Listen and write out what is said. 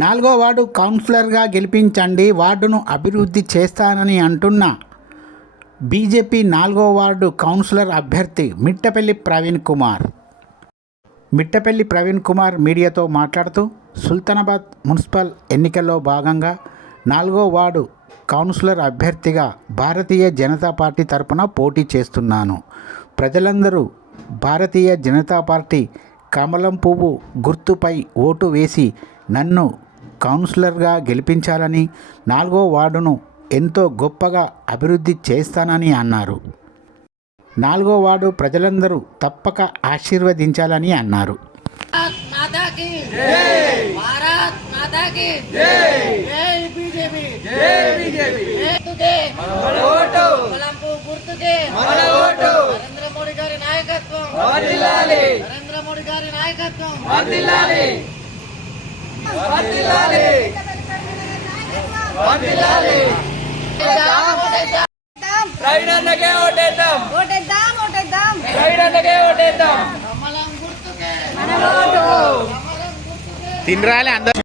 4వ వార్డు కౌన్సిలర్గా గెలిపించండి, వార్డును అభివృద్ధి చేస్తానని అంటున్న బీజేపీ 4వ వార్డు కౌన్సిలర్ అభ్యర్థి మిట్టపల్లి ప్రవీణ్ కుమార్ మీడియాతో మాట్లాడుతూ, సుల్తానాబాద్ మున్సిపల్ ఎన్నికల్లో భాగంగా 4వ వార్డు కౌన్సిలర్ అభ్యర్థిగా భారతీయ జనతా పార్టీ తరపున పోటీ చేస్తున్నాను. ప్రజలందరూ భారతీయ జనతా పార్టీ కమలం పువ్వు గుర్తుపై ఓటు వేసి నన్ను కౌన్సిలర్గా గెలిపించాలని, 4వ వార్డును ఎంతో గొప్పగా అభివృద్ధి చేస్తానని అన్నారు. 4వ వార్డు ప్రజలందరూ తప్పక ఆశీర్వదించాలని అన్నారు. తినరాలే అందరూ.